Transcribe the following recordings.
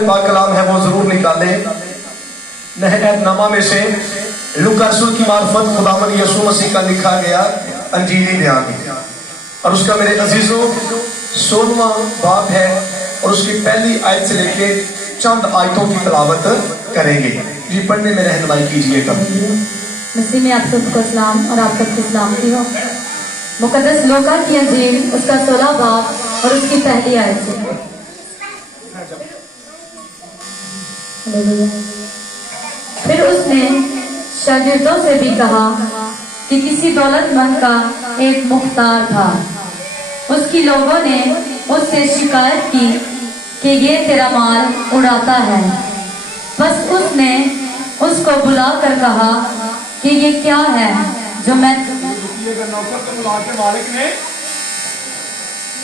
پاک کلام ہے وہ ضرور نکالے. عہد نامہ میں سے لوکا رسول کی معرفت خداوند یسوع مسیح کا لکھا گیا انجیلی بیان، اور اس کا میرے عزیزوں 16واں باب ہے، اور اس کی پہلی آیت سے لے کے چند آیتوں کی تلاوت کریں گے. جی پڑھنے میں رہنمائی کیجیے گا. مسیح میں آپ سب کو سلام اور آپ سب کی سلامتی ہو. مقدس لوکا کی انجیل اس کا 16 باب اور اس کی پہلی آیت سے. پھر اس نے شاگردوں سے بھی کہا کہ کسی دولت مند کا ایک مختار تھا. اس کی لوگوں نے اس سے شکایت کی کہ یہ تیرا مال اڑاتا ہے. بس اس نے اس کو بلا کر کہا کہ یہ کیا ہے جو میں نوکر کو بلا کے مالک نے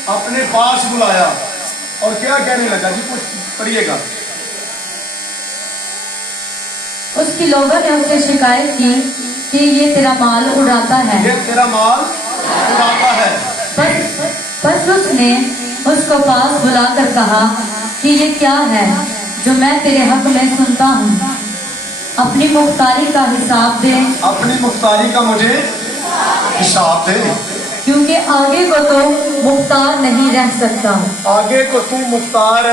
اپنے پاس بلایا اور کیا کہنے لگا. جی کچھ پڑھیے گا. اس کی لوگوں نے اس سے شکایت کی کہ یہ تیرا مال اڑاتا ہے. یہ تیرا مال اڑاتا ہے. بس اس نے اس کو پاس بلا کر کہا کہ یہ کیا ہے جو میں تیرے حق میں سنتا ہوں. اپنی مختاری کا حساب دے. اپنی مختاری کا مجھے حساب دے، کیونکہ آگے کو تو مختار نہیں رہ سکتا. آگے کو تو مختار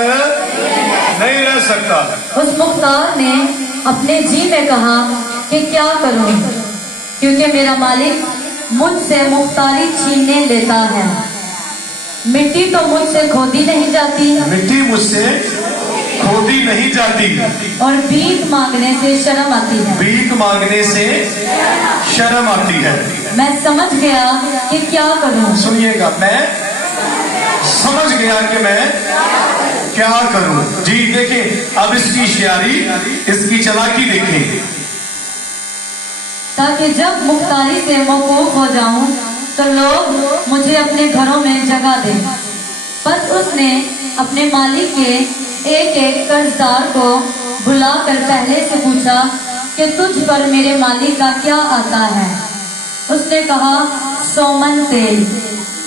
نہیں رہ سکتا. اس مختار نے اپنے جی میں کہا کہ کیا کروں، کیونکہ میرا مالک مجھ سے مختاری چھیننے لیتا ہے. مٹی تو مجھ سے کھودی نہیں جاتی. مٹی مجھ سے کھودی نہیں جاتی. اور بھیک مانگنے سے شرم آتی ہے. بھیک مانگنے سے شرم آتی ہے. میں سمجھ گیا کہ کیا کروں. سنیے گا، میں سمجھ گیا کہ میں کیا کروں. جی دیکھیں اب اس کی شیاری، اس کی چلاکی دیکھیں. تاکہ جب مختاری سے موقوف ہو جاؤں تو لوگ مجھے اپنے گھروں میں جگہ دیں. بس اس نے اپنے مالک کے ایک ایک قرضدار کو بلا کر پہلے سے پوچھا کہ تجھ پر میرے مالک کا کیا آتا ہے. اس نے کہا 100 من تیل.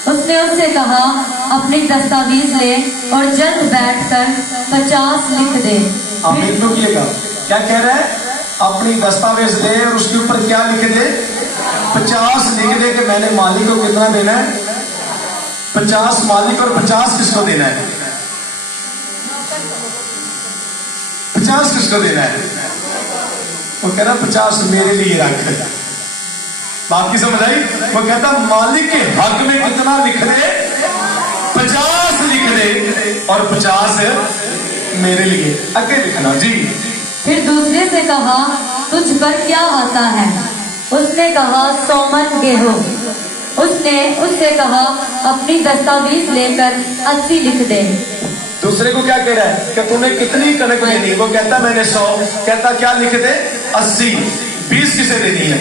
اس نے اس سے کہا اپنی دستاویز لے اور جلد بیٹھ کر 50 لکھ دے. آپ لکھیے گا کیا کہہ رہا ہے. اپنی دستاویز لے اور اس کے اوپر کیا لکھ دے، 50 لکھ دے کہ میں نے مالک کو کتنا دینا ہے، 50 مالک اور 50 کس کو دینا ہے، 50 کس کو دینا ہے. وہ کہہ رہا 50 میرے لیے رکھ. بات کی سمجھ آئی. وہ کہتا مالک کے حق میں کتنا لکھ دے، 50 لکھ دے اور 50 میرے لیے. آگے لکھنا. جی پھر دوسرے سے کہا تجھ پر کیا آتا ہے. اس نے کہا 100 من گیہوں. اس نے اس سے کہا اپنی دستاویز لے کر 80 لکھ دے. دوسرے کو کیا کہہ رہا ہے کہ تم نے کتنی کنک دینی. وہ کہتا میں نے 100. کہتا کیا لکھ دے، 80. 20 کسے دینی ہے،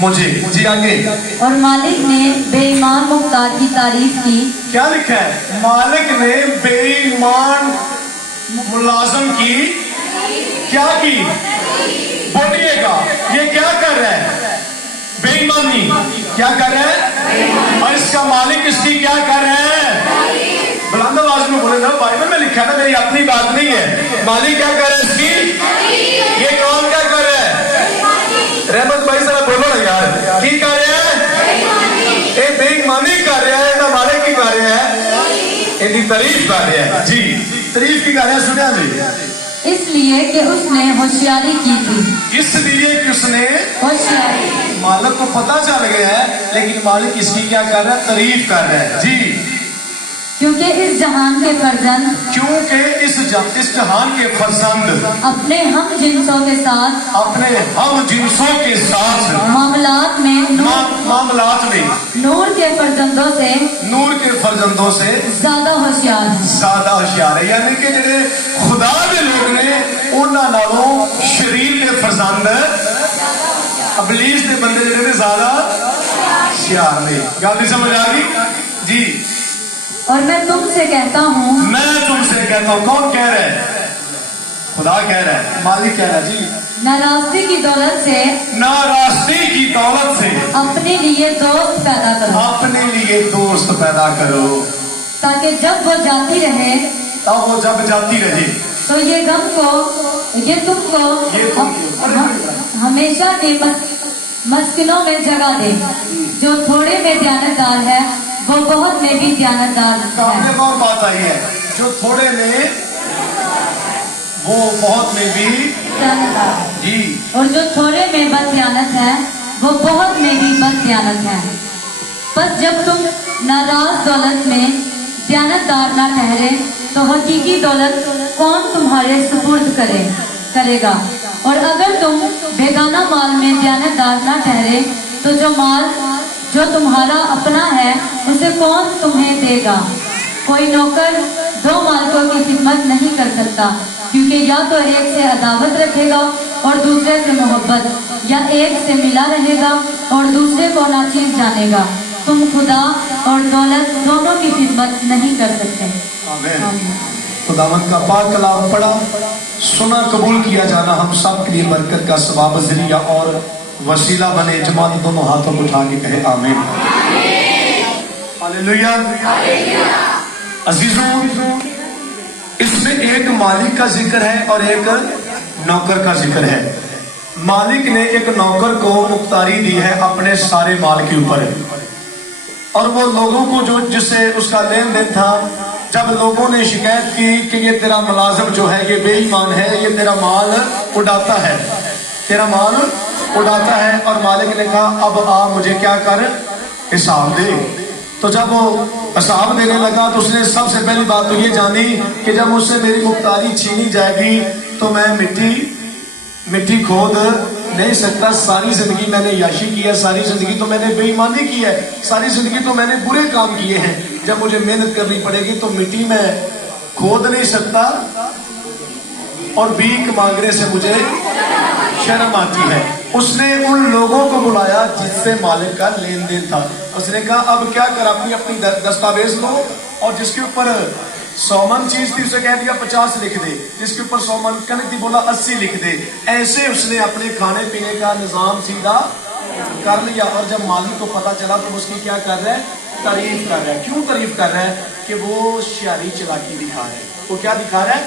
مجھے. جی آگے. اور مالک نے بے ایمان مختار کی تعریف کی. کیا لکھا ہے، مالک نے بے ایمان ملازم کی کیا کی. بولیے گا یہ کیا کر رہا ہے، بے ایمانی کیا کر رہا ہے، اور اس کا مالک اس کی کیا کر رہا ہے. بلند آواز میں بولے نا، بائبل میں لکھا نا، میری اپنی بات نہیں ہے. مالک کیا کر رہا ہے اس کی، یہ کون کیا کر رہا ہے. رحمت بھائی ذرا بولو نا یار، کی کر رہا ہے، یہ بے ایمانی کر رہا ہے. نہ مالک کی کر رہا ہے، یہ تعریف کر رہا ہے. جی تعریف کی کر رہا ہے. سنیا جی. اس لیے کہ اس نے ہوشیاری کی تھی. اس لیے کہ اس نے ہوشیاری. مالک کو پتہ چل گیا ہے، لیکن مالک اس کی کیا کر رہا ہے، تعریف کر رہا ہے. جی کیونکہ اس جہان کے فرزند، کیونکہ اس جہان کے فرزند اپنے ہم جنسوں کے ساتھ، اپنے ہم جنسوں کے ساتھ معاملات میں نور کے فرزندوں سے زیادہ ہوشیار ہے. یعنی کہ جڑے خدا دے لوگ نے انہاں نالوں شریر کے فرزند ابلیس دے بندے جڑے نے زیادہ ہوشیار نے. گل سمجھ آ گئی. جی اور میں تم سے کہتا ہوں، کون کہہ رہا ہے، خدا کہہ رہا ہے، مالک کہہ رہا ہے. جی نہ راستے کی دولت سے اپنے لیے دوست پیدا کرو. تاکہ جب وہ جاتی رہے तब वो जब जाती रहे। तो ये गम को, ये तुमको हमेशा के मस्किनों में जगा दे। जो थोड़े में दयानतदार है वो बहुत में भी दयानतदार सामने है। और बात आई है, जो थोड़े में वो बहुत में भी दयानतदार जी। और जो थोड़े में बददयानत है वो बहुत में भी बददयानत है। बस जब तुम नाराज दौलत में दयानतदार ना ठहरे तो हकीकी दौलत कौन तुम्हारे सुपुर्द करेगा। और अगर तुम बेगाना माल में दयानतदार ना ठहरे तो जो माल जो तुम्हारा अपना है उसे कौन तुम्हें देगा। कोई नौकर दो मालिकों की खिदमत नहीं कर सकता, क्योंकि या तो एक से अदावत रखेगा और दूसरे से मोहब्बत, या एक से मिला रहेगा और दूसरे को नाचीज जानेगा। तुम खुदा और दौलत दोनों की खिदमत नहीं कर सकते। आमीन। खुदावंद का पाक कलाम पढ़ा, सुना, कबूल किया जाना हम सब के लिए बरकत का सबाब, जरिया और वसीला बने। जमात दोनों हाथों को उठा के कहे आमीन। हालेलुया। अजीजों, इसमें एक मालिक का जिक्र है और एक नौकर का जिक्र है। मालिक ने एक नौकर को मुख्तारी दी है अपने सारे माल के ऊपर, और वो लोगों को जो जिससे उसका लेन देन था, जब लोगों ने शिकायत की कि ये तेरा मुलाजिम जो है ये बेईमान है, ये तेरा माल उड़ाता है, तेरा माल उड़ाता है, और मालिक ने कहा अब आ मुझे क्या कर, हिसाब दे। तो जब वो हिसाब देने लगा तो उसने सबसे पहली बात तो ये जानी कि जब मुझसे मेरी मुख्तारी छीनी जाएगी तो मैं मिट्टी खोद नहीं सकता। सारी जिंदगी मैंने याशी की है, सारी जिंदगी तो मैंने बेईमानी की है, सारी जिंदगी तो मैंने बुरे काम किए हैं। जब मुझे मेहनत करनी पड़ेगी तो मिट्टी में खोद नहीं सकता, और भीख मांगने से मुझे शर्म आती है। उसने उन लोगों को बुलाया जिससे मालिक का लेन देन था। उसने कहा अब क्या कर, अपनी दस्तावेज लो, और जिसके ऊपर 100 मन चीज थी उसे कह दिया 50 लिख दे, जिसके ऊपर 100 मन कनक थी बोला 80 लिख दे। ऐसे उसने अपने खाने पीने का निजाम सीधा कर लिया। और जब मालिक को पता चला तो उसकी क्या कर रहा है, तारीफ कर रहा है। क्यों तारीफ कर रहा है? कि वो शारी चलाकी दिखा रहा है। वो क्या दिखा रहा है?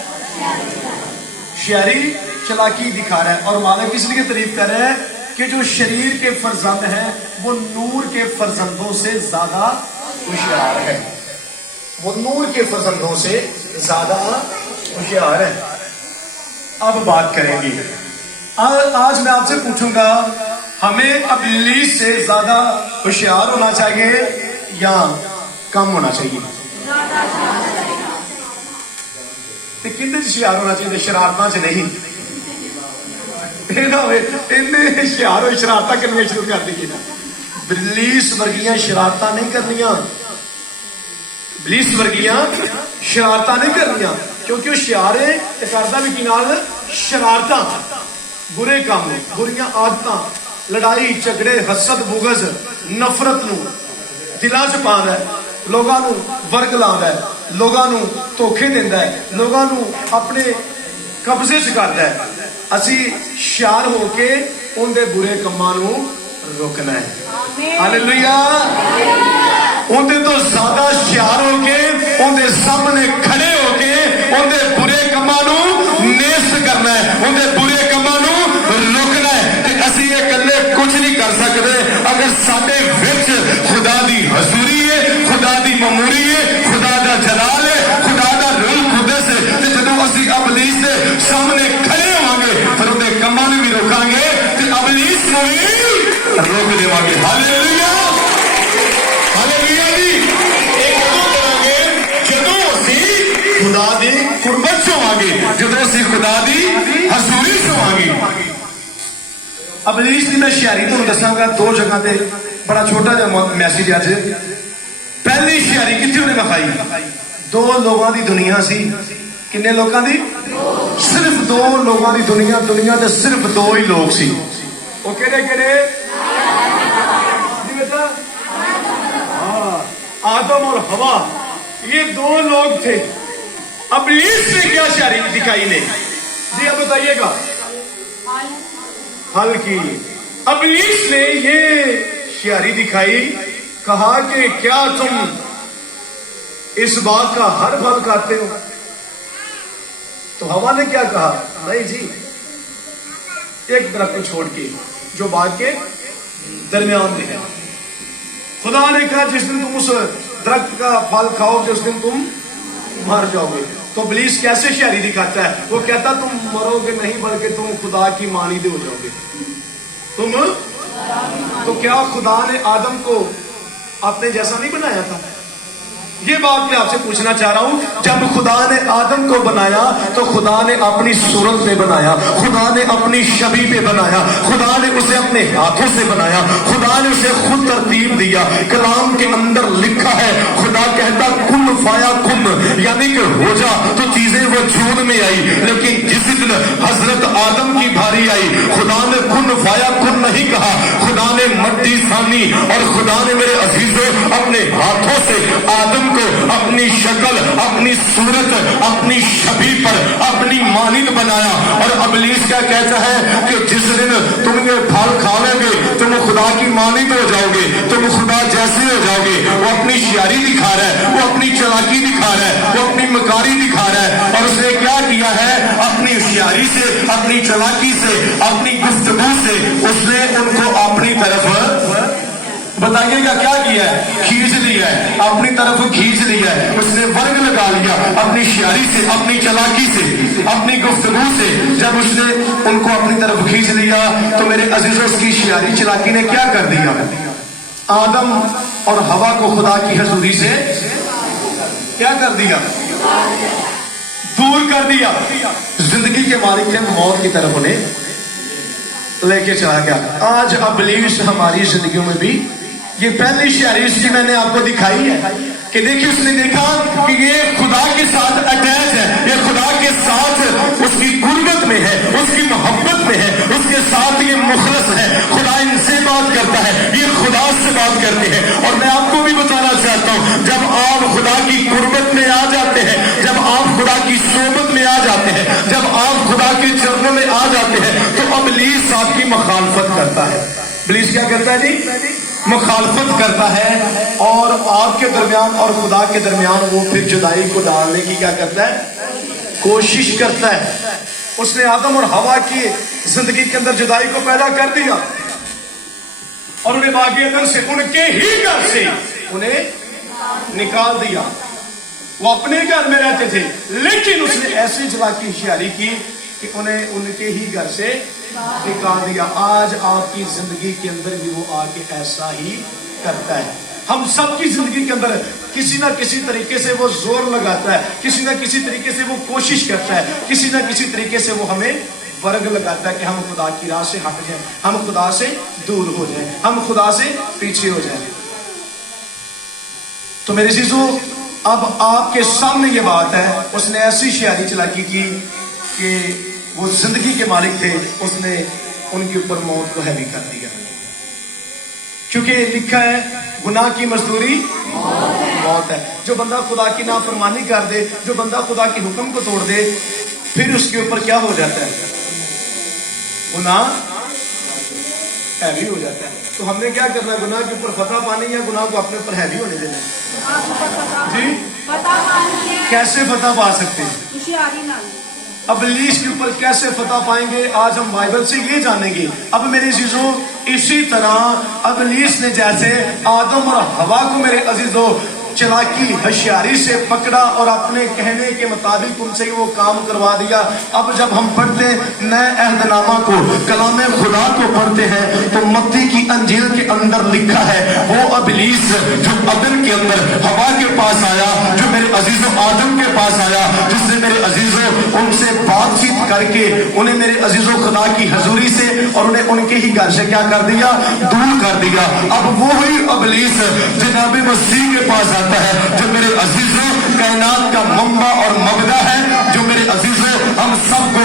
शारी चलाकी दिखा रहा है। और मालिक इसलिए तारीफ कर रहा है कि जो शरीर के फर्जंद हैं वो नूर के फर्जंदों से ज्यादा होशियार है। वो नूर के फर्जंदों से ज्यादा होशियार है। अब बात करेंगे, आज मैं आपसे पूछूंगा, हमें इब्लीस से ज्यादा होशियार होना चाहिए या कम होना चाहिए? किंदे होशियार होना चाहिए? शरारतां च नहीं। होशियार हो शरारतां करनियां शुरू कर दी। इब्लीस वर्गियां शरारतां नहीं करनियां, इब्लीस वर्गियां शरारतां नहीं करनियां, क्योंकि होशियार है करदा भी की नाल शरारतां, बुरे काम, बुरियां आदतां, लड़ाई झगड़े, हसद बुगज, नफरत नूं दिलां च पांदा है, लोगां नूं वर्ग लांदा है, लोगां नूं धोखे दिंदा है, लोगां नूं अपने कब्जे च करदा है। असीं होशियार होके उनके बुरे कामां नूं रोकना है। हालेलुया। उनके तो ज्यादा होशियार होके उनके सामने खड़े होके उनके बुरे कामां नूं नेस्त करना है, उनके बुरे कामां नूं रोकना है। ते असीं इकल्ले कुछ नहीं कर सकते अगर साडे विच खुदा दी हजूरी है, खुदा दी ममूरी है, खुदा दा जलाल है, खुदा दा रूह कुदस है। ते जदों असीं इब्लीस दे सामने खड़े होवांगे फिर उनके कामां नूं भी रोकांगे ते इब्लीस नूं भी रोक देवांगे। हालेलुया। हालेलुया जी। एक कदों करांगे जदों असीं खुदा दी कुर्बत च होवांगे, जदों असीं खुदा दी हजूरी च होवांगे। इब्लीस दी मैं होशियारी तुहानूं दसांगा दो जगह ते, बड़ा छोटा जिहा मैसेज अज। पहली होशियारी कित्थे उहने विखाई? दो लोगों की दुनिया सी। किन्ने लोगों की? सिर्फ दो लोगों की दुनिया। दुनिया ते सिर्फ दो ही लोग सी। वो केड़े केड़े? आदम और हवा, ये दो लोग थे। इब्लीस ने क्या होशियारी दिखाई ने जी, अब बताइएगा। हल की इब्लीस ने ये होशियारी दिखाई, कहा कि क्या तुम इस बात का हर फल खाते हो تو हवा ने क्या कहा, नहीं जी, एक दरख्त को छोड़ के जो बाग के दरमियान में है। खुदा ने कहा जिस दिन तुम उस दरख्त का फल खाओगे उस दिन तुम मर जाओगे। तो इब्लीस कैसे शायरी दिखाता है, वो कहता तुम मरोगे नहीं बल्कि तुम खुदा की मानीदे हो जाओगे। तुम तो क्या खुदा ने आदम को अपने जैसा नहीं बनाया था? ये बात मैं आपसे पूछना चाह रहा हूं, जब खुदा ने आदम को बनाया तो खुदा ने अपनी सूरत में बनाया, खुदा ने अपनी छवि पे बनाया, खुदा ने उसे अपने हाथों से बनाया, खुदा ने उसे खुद तरतीब दिया। कलाम के अंदर लिखा है, खुदा कहता कुन फाया कुन, यानी कि हो जा, तो चीजें वजूद में आई। लेकिन जिस दिन हजरत आदम की बारी आई, खुदा ने कुन फाया कुन नहीं कहा, खुदा ने मट्टी सानी और खुदा ने मेरे अजीजों अपने हाथों से आदम को अपनी शक्ल, अपनी सूरत, अपनी छवि पर अपनी मानिंद बनाया। और इब्लीस क्या कहता है कि जिस दिन तुम ये फल खाओगे तुम खुदा की मानिंद हो जाओगे, तुम खुदा जैसे हो जाओगे। वो अपनी शायरी दिखा रहा है, वो अपनी चालाकी दिखा रहा है, वो अपनी मकारी दिखा रहा है। और उसने क्या किया है, अपनी शायरी से, अपनी चालाकी से, अपनी गुफ्तगू से उसने उनको अपनी तरफ, बताइएगा क्या किया है, खींच लिया है, अपनी तरफ खींच लिया है। उसने वर्ग लगा लिया अपनी शायरी से, अपनी चालाकी से, अपनी गुफ्तगू से। जब उसने उनको अपनी तरफ खींच लिया तो मेरे अजीजों उसकी शायरी चालाकी ने क्या कर दिया, आदम और हवा को खुदा की हजूरी से क्या कर दिया, दूर कर दिया। जिंदगी के मालिक ने मौत की तरफ उन्हें लेके चला गया। आज इब्लीस हमारी जिंदगियों में भी, ये पहली शायरी इसकी मैंने आपको दिखाई है कि देखिए उसने देखा कि ये खुदा के साथ अटैच है, ये खुदा के साथ उसकी गुर्बत में है, उसकी मोहब्बत में है, उसके साथ ये मुखलस है। खुदा इनसे बात करता है, ये खुदा से बात करते हैं। और मैं आपको भी बताना चाहता हूं, जब आप खुदा की गुर्बत में आ जाते हैं, जब आप खुदा की सोबत में आ जाते हैं, जब आप खुदा के चरणों में आ जाते हैं, तो इब्लीस आपकी मुखालफत करता है। इब्लीस क्या करता है जी, मुखालफत करता है और आपके दरमियान और खुदा के दरमियान वो फिर जुदाई को डालने की क्या करता है, कोशिश करता है। उसने आदम और हवा की जिंदगी के अंदर जुदाई को पैदा कर दिया और उन्हें बागी अदन से, उनके ही घर से उन्हें निकाल दिया। वो अपने घर में रहते थे, लेकिन उसने ऐसी चालाकी शायरी की कि उन्हें उनके ही घर से निकाल दिया। आज आपकी जिंदगी के अंदर भी वो आके ऐसा ही करता है। हम सबकी जिंदगी के अंदर किसी ना किसी तरीके से वो जोर लगाता है, किसी ना किसी तरीके से वो कोशिश करता है, किसी ना किसी तरीके से वो हमें वर्ग लगाता है कि हम खुदा की राह से हट जाएं, हम खुदा से दूर हो जाएं, हम खुदा से पीछे हो जाएं। तो मेरे जीजों, अब आपके सामने ये बात है, उसने ऐसी शायरी चालाकी की कि वो जिंदगी के मालिक थे, उसने उनके ऊपर मौत को हैवी कर दिया। क्योंकि लिखा है गुनाह की मजदूरी मौत है। जो बंदा खुदा की नाफरमानी कर दे, जो बंदा खुदा के हुक्म को तोड़ दे, फिर उसके ऊपर क्या हो जाता है, गुनाह हैवी हो जाता है। तो हमने क्या करना है, गुनाह के ऊपर फतह पानी या गुनाह को अपने ऊपर हैवी होने देना जी। कैसे फतह पा सकते हैं, इब्लीस के ऊपर कैसे फतह पाएंगे, आज हम बाइबल से ये जानेंगे। अब मेरे अजीजों, इसी तरह इब्लीस ने जैसे आदम और हवा को मेरे अजीजों चालाकी होशियारी से पकड़ा और अपने कहने के मुताबिक उनसे वो काम करवा दिया। अब जब हम पढ़ते नए अहदनामा को, कलाम खुदा को पढ़ते हैं, तो मत्ती की अंजील के अंदर लिखा है वो इब्लीस जो अदन के अंदर हवा के पास आया, जो मेरे अजीजों आदम के पास आया, जिसने मेरे अजीजों उनसे बातचीत करके उन्हें मेरे अजीजों खुदा की हजूरी से और उन्हें उनके ही घर से क्या कर दिया, दूर कर दिया। अब वो ही इब्लीस जनाब मसीह के पास है, जो मेरे अजीजों कायनात का मंबा और मबदा है, जो मेरे अजीजों हम सबको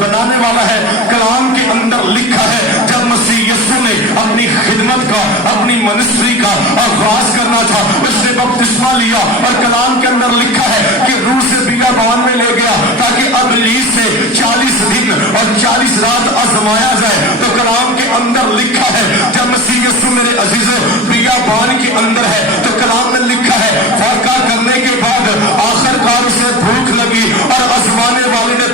बनाने वाला है। कलाम के अंदर लिखा है जब मसीह यीशु ने अपनी खिदमत का, अपनी मिनिस्ट्री का आगाज करना था, उसने बपतिस्मा लिया और कलाम के अंदर लिखा है कि रूह से बियाबान में ले गया ताकि इब्लीस से 40 दिन और 40 रात आजमाया जाए। तो कलाम के अंदर लिखा है जब मसीह यीशु मेरे अजीजों बियाबान के अंदर है, तो कलाम में लिखा है वाक़ा करने के बाद आखिरकार उसे भूख लगी और आजमाने वाले ने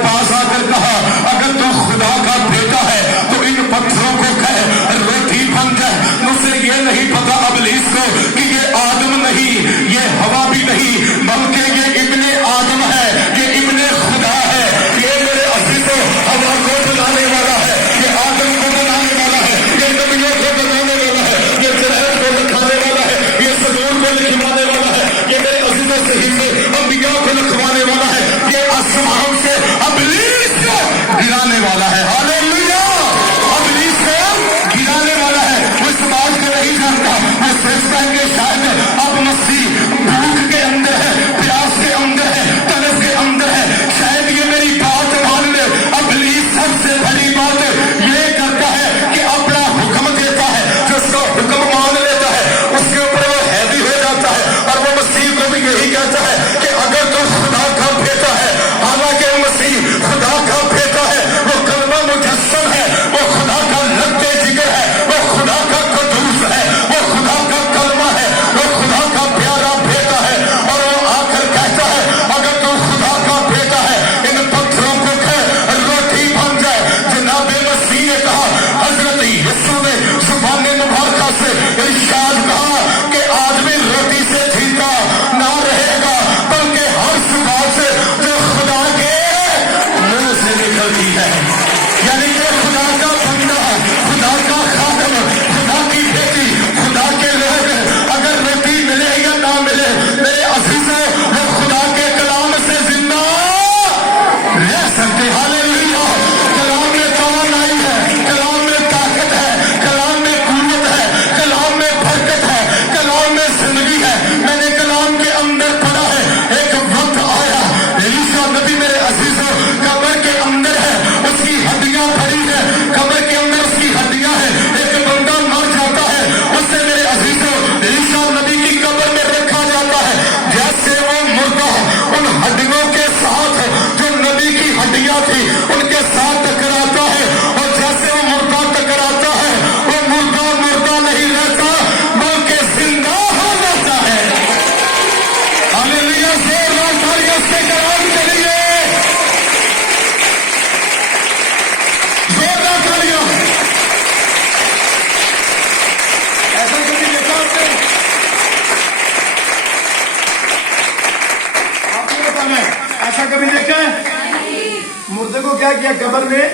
मुर्दे को क्या किया? कब्र में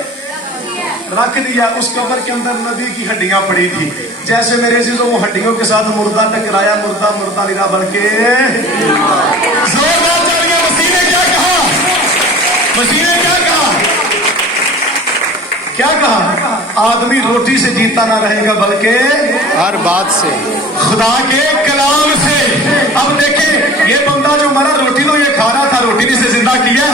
रख दिया। उस कब्र के अंदर नबी की हड्डियां पड़ी थी। जैसे मेरे चीजों वो हड्डियों के साथ मुर्दा टकराया, मुर्दा मुर्दा लिरा बल्कि जोरदार तालियां। मसीह ने क्या कहा? मसीह ने क्या कहा? क्या कहा? आदमी रोटी से जीता ना रहेगा बल्कि हर बात से, खुदा के कलाम से। अब देखें, ये बंदा जो मरा रोटी तो ये खा रहा था, रोटी ने से जिंदा किया।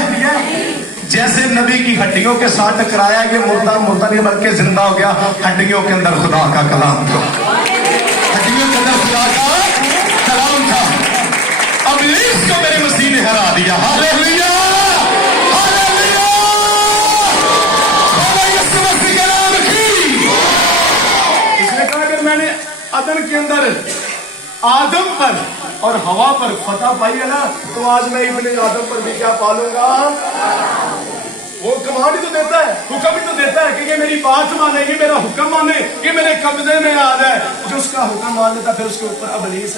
जैसे नबी की हड्डियों के साथ टकराया, ये मुर्दा मुर्दा नहीं बल्कि जिंदा हो गया हड्डियों के अंदर खुदा का कलाम था। हड्डियों के अंदर खुदा का कलाम था। अब इसको मेरे मसीह ने हरा दिया। Hallelujah, hallelujah. खुदा यीशु मसीह का नाम की। इसने कहा अगर मैंने अदन के अंदर आदम पर और हवा पर फतह पाई है ना, तो आज मैं इब्ने आदम पर भी क्या पालूंगा? वो कमांड ही तो देता है, हुक्म ही तो देता है कि ये मेरी बात माने, ये मेरा हुक्म माने, ये मेरे कब्जे में आ जाए। जो उसका हुक्म मान लेता फिर उसके ऊपर इब्लीस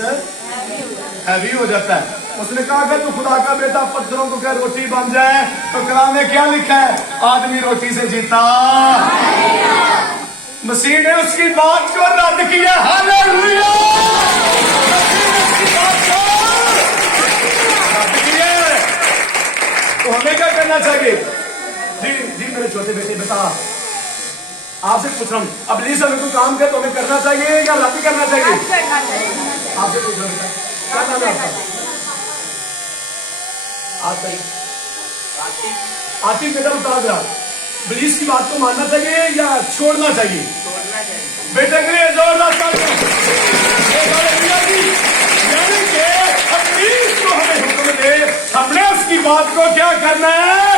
हैवी हो जाता है। उसने कहा अगर तू खुदा का बेटा पत्थरों को क्या रोटी बन जाए, तो कलाम में क्या लिखा है? आदमी रोटी से जीता। मसीह ने उसकी बात को रद्द किया। हालेलुया। तो हमें क्या करना चाहिए? जी जी मेरे छोटे बेटे, बेटा आपसे पूछ रहा हूँ, अब लीज हमें कोई काम करे तो हमें करना चाहिए या रद्द करना चाहिए? आपसे पूछ रहा हूँ, क्या नाम है आपका? आतिफ बेटा बता दो, पुलिस की बात को मानना चाहिए या छोड़ना चाहिए? बेटे के लिए जोरदार तालियां। यानी कि पुलिस को हमें हुक्म दे, हमने उसकी बात को क्या करना है?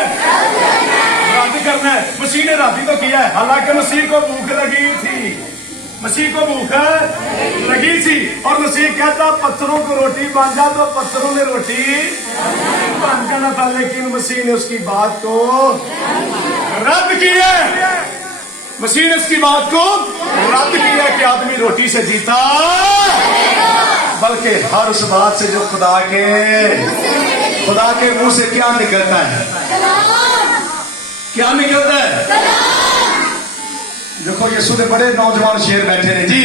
रद्द करना है। मसीह ने रद्द तो किया है, हालांकि मसीह को भूख लगी थी, मसीह को भूख लगी थी, और मसीह कहता पत्थरों को रोटी बन जा, तो पत्थरों में रोटी बन जाना था, लेकिन मसीह ने उसकी बात को रद्द किया। मसीह ने उसकी बात को रद्द किया कि आदमी रोटी से जीता, बल्कि हर उस बात से जो खुदा के मुंह से क्या निकलता है? क्या निकलता है? देखो यीशु ने बड़े नौजवान शेर बैठे ने जी,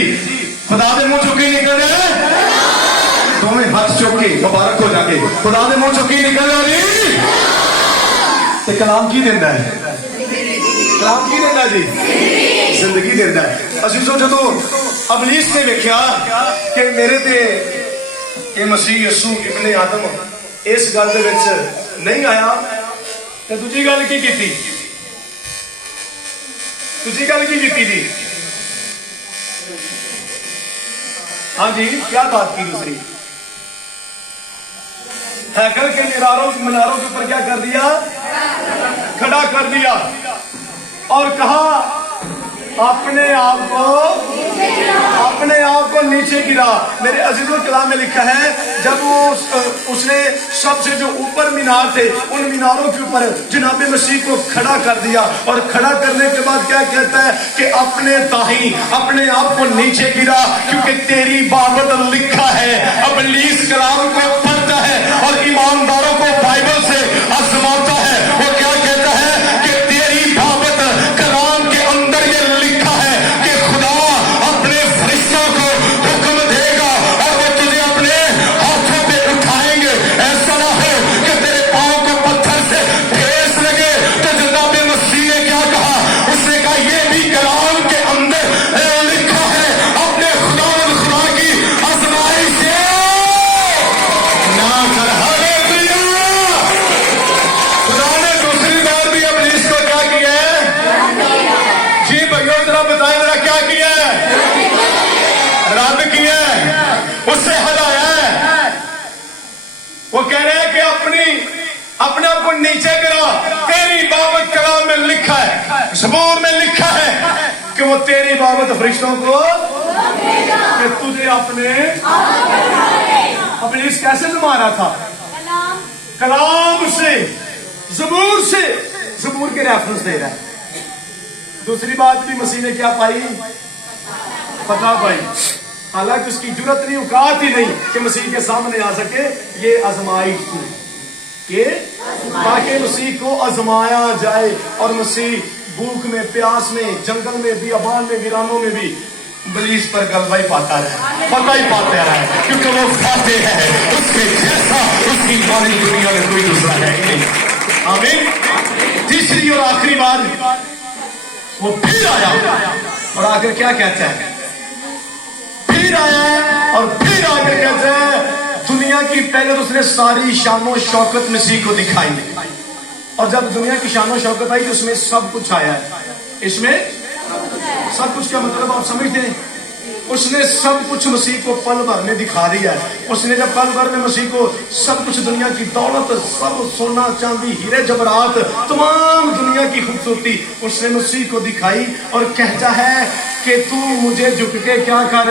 खुदा के मुंह चुकी निकल रहे, तुम्हें हाथ चौके मुबारक हो जाके खुदा के मुंह चुकी निकल रही। तो कलाम की देता है? कलाम की देता जी? जिंदगी देता है। असीसो जो इब्लीस ने देखा कि मेरे ते ये मसीह यीशु इब्ने आदम इस गल दे विच नहीं आया, तो दूजी गल की कीती? दूजी गल की कीती जी? हाँ जी, क्या बात की दूसरी? हैकल के मीनारों के ऊपर क्या कर दिया? खड़ा कर दिया और कहा अपने आप को नीचे गिरा। मेरे अजीजों कलाम में लिखा है जब वो उसने सबसे जो ऊपर मीनार थे उन मीनारों के ऊपर जनाब मसीह को खड़ा कर दिया, और खड़ा करने के बाद क्या कहता है कि अपने दाही अपने आप को नीचे गिरा, क्योंकि तेरी बाबत लिखा है। अब इब्लीस कलाम को पढ़ता है और ईमानदारों को बाइबल से आजमाता है। वो क्या कहता है कि तेरी बाबत कलाम के अंदर ये लिखा है कि खुदा अपने फरिश्तों को हुक्म देगा और वो तुझे अपने हाथों पे उठाएंगे, ऐसा ना हो कि तेरे पांव को पत्थर से ठेस लगे। तो जनाब मसीह ने क्या कहा? उसने कहा ये भी कलाम के अंदर लिखा है, अपने खुदा की आजमाइश से ना कर। हालेलुया। खुदा ने दूसरी बार भी इब्लीस को क्या किया है? जी भैया जरा बताएं, जरा क्या किया है? रद्द किया है, उससे हटाया है। वो कह रहे हैं कि अपने आप को नीचे गिरा। तेरी बाबत कलाम में लिखा है, ज़बूर में लिखा है कि वो तेरी बाबत फरिश्तों को कि तुझे अपने इब्लीस कैसे जमा रहा था? कलाम से, ज़बूर से, ज़बूर के रेफरेंस दे रहा है। दूसरी बात भी मसीह ने क्या पाई? पता पाई। हालांकि उसकी जरूरत नहीं, औकात ही नहीं कि मसीह के सामने आ सके। ये आजमाइश थी, کہ تاکہ مسیح کو آزمایا جائے، اور مسیح بھوک میں، پیاس میں، جنگل میں، بیابان میں، ویرانوں میں بھی ابلیس پر غلبہ ہی پاتا رہا، فتح ہی پاتا رہا، کیونکہ وہ فاتح ہے، اس کے جیسا اس کی مالک دنیا میں کوئی دوسرا ہے ہی نہیں۔ آمین۔ تیسری اور آخری بات، وہ پھر آیا اور آ کر کیا کہتا ہے؟ پھر آیا اور پھر آ کر کہتا ہے دنیا کی پہلے تو اس نے ساری شان و شوکت مسیح کو دکھائی، اور جب دنیا کی شان و شوکت آئی تو اس میں سب کچھ آیا ہے۔ اس میں سب کچھ کا مطلب آپ سمجھتے ہیں؟ اس نے سب کچھ مسیح کو پل بھر میں دکھا دیا ہے۔ اس نے جب پل بھر میں مسیح کو سب کچھ، دنیا کی دولت، سب سونا چاندی، ہیرے جواہرات، تمام دنیا کی خوبصورتی اس نے مسیح کو دکھائی، اور کہتا ہے کہ تو مجھے جھک کے کیا کر۔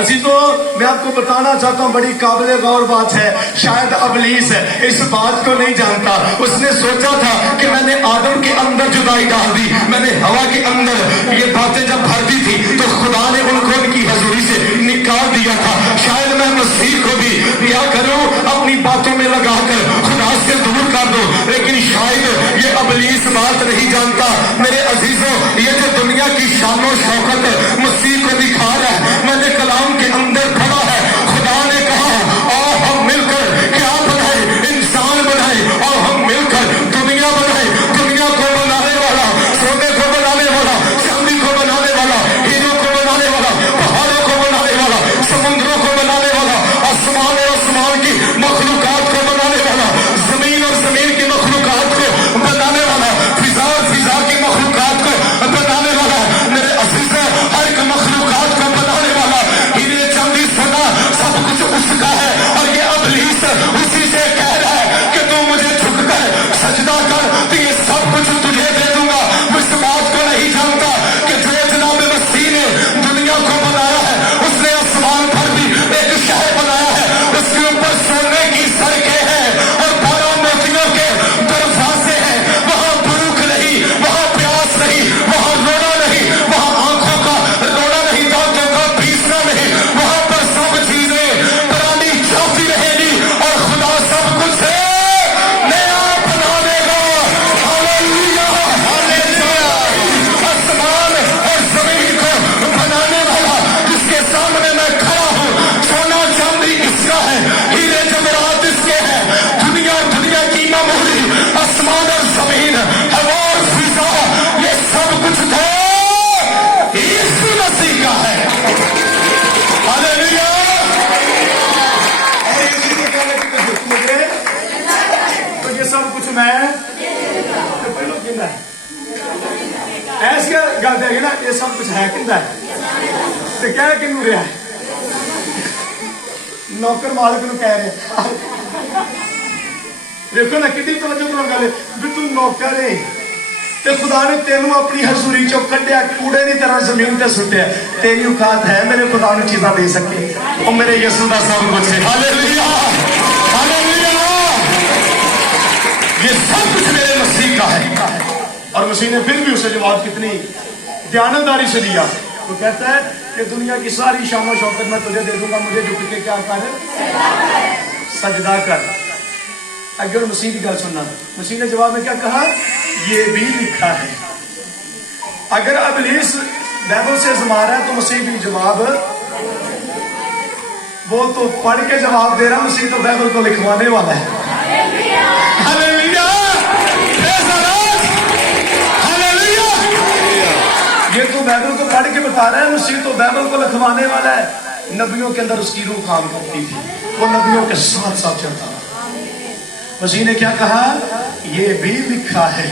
عزیزو، میں آپ کو بتانا چاہتا ہوں، بڑی قابل غور بات ہے، شاید ابلیس اس بات کو نہیں جانتا۔ اس نے سوچا تھا کہ میں نے آدم کے اندر جدائی ڈال دی، میں نے ہوا کے اندر یہ باتیں جب بھر دی تھی تو خدا نے ان کو ان کی حضوری سے نکال دیا تھا، شاید میں مسیح کو بھی کیا کروں، اپنی باتوں میں لگا کر خدا سے دور کر دو، لیکن شاید یہ ابلیس بات نہیں جانتا۔ میرے عزیزوں، یہ جو دنیا کی شان و شوکت مسیح کو دکھا رہا ہے، میں نے کلام کے اندر پڑھا ہے، خدا نے کہا آؤ ہم مل کر کیا بنائے، انسان بنائے، اور ہم مل کر دنیا بنائے۔ دنیا کو بنانے والا، سونے کو بنانے والا، چاندی کو بنانے والا، ہیروں کو بنانے والا، پہاڑوں کو بنانے والا، سمندروں کو بنانے والا، آسمان اور آسمان کی مخلوقات کو بنانے والا، زمین اور زمین کی مخلوقات کو بنانے والا، فضا اور فضا کی مخلوقات کو بنانے والا، میرے عزیز ہر ایک مخلوقات کو بنانے والا، ہیرے چاندی سونا سب کچھ اس کا ہے، اور یہ ابلیس اسی سے کہہ رہا ہے کہ تو مجھے جھک کر سجدہ کر تو یہ سب کچھ تجھے دے دوں گا۔ وہ اس بات کو نہیں جانتا کہ جو جناب مسیح نے دنیا کو بنایا ہے، اس نے آسمان پر بھی ایک شہر بنایا ہے، اس کے اوپر سونے کی سڑکیں ہیں اور 12 موتیوں کے دروازے ہیں، وہاں بھوک نہیں، وہاں پیاس نہیں، وہاں رونا نہیں، وہاں آنکھوں کا رونا نہیں، دانتوں کا پیسنا نہیں، وہاں پر سب چیزیں پرانی چلتی رہے گی، اور خدا سب کچھ نیا بنا دے گا۔ ہاللیلویا، ہاللیلویا۔ آسمان اور زمین کو بنانے والا جس کے سامنے میں کھڑا ہوں، سونا چاندی اس کا ہے، ہیرے جواہرات اس کے ہیں، دنیا کی معمولی، آسمان اور زمین، ہوا اور فضا، یہ سب کچھ تو یسوع مسیح کا ہے۔ ہاللیلویا۔ اور اسی کو کہنے کی تو جھک مجھے تو یہ سب کچھ میں تو پہلو کہنا ہے ایسے گل دے گی نا، یہ سب کچھ ہے کہنا ہے تو کہہ کنوں رہا ہے؟ نوکر مالک نو کہہ رہے دیکھو نا کتنی توجہ کرو گل بھی تو نوکر ہے تے خدا نے تینوں اپنی حضوری چو کڈیا، کوڑے دی طرح زمین تے سٹیا، تیری اوقات ہے میرے خدا نو چیزاں دے سکے؟ اور میرے یسوع دا سب کچھ ہے۔ ہاللیلویا، ہاللیلویا۔ یہ سب کچھ میرے مسیح کا ہے۔ اور مسیح نے پھر بھی اسے جواب کتنی دیانتداری سے دیا، وہ کہتا ہے کہ دنیا کی ساری شان و شوکت میں تجھے دے دوں گا، مجھے جھک کے کیا کر، سجدہ کر۔ اگر مسیح کی گل سننا، مسیح نے جواب میں کیا کہا؟ یہ بھی لکھا ہے۔ اگر ابلیس بائبل سے آزما رہا ہے تو مسیح بھی جواب، وہ تو پڑھ کے جواب دے رہا، مسیح تو بائبل کو لکھوانے والا ہے۔ ہاللیلویا، ہاللیلویا۔ یہ تو بائبل کو پڑھ کے بتا رہا ہے، مسیح تو بائبل کو لکھوانے والا ہے۔ نبیوں کے اندر اس کی روح کام کرتی تھی، وہ نبیوں کے ساتھ ساتھ چلتا۔ مسیح نے کیا کہا؟ یہ بھی لکھا ہے۔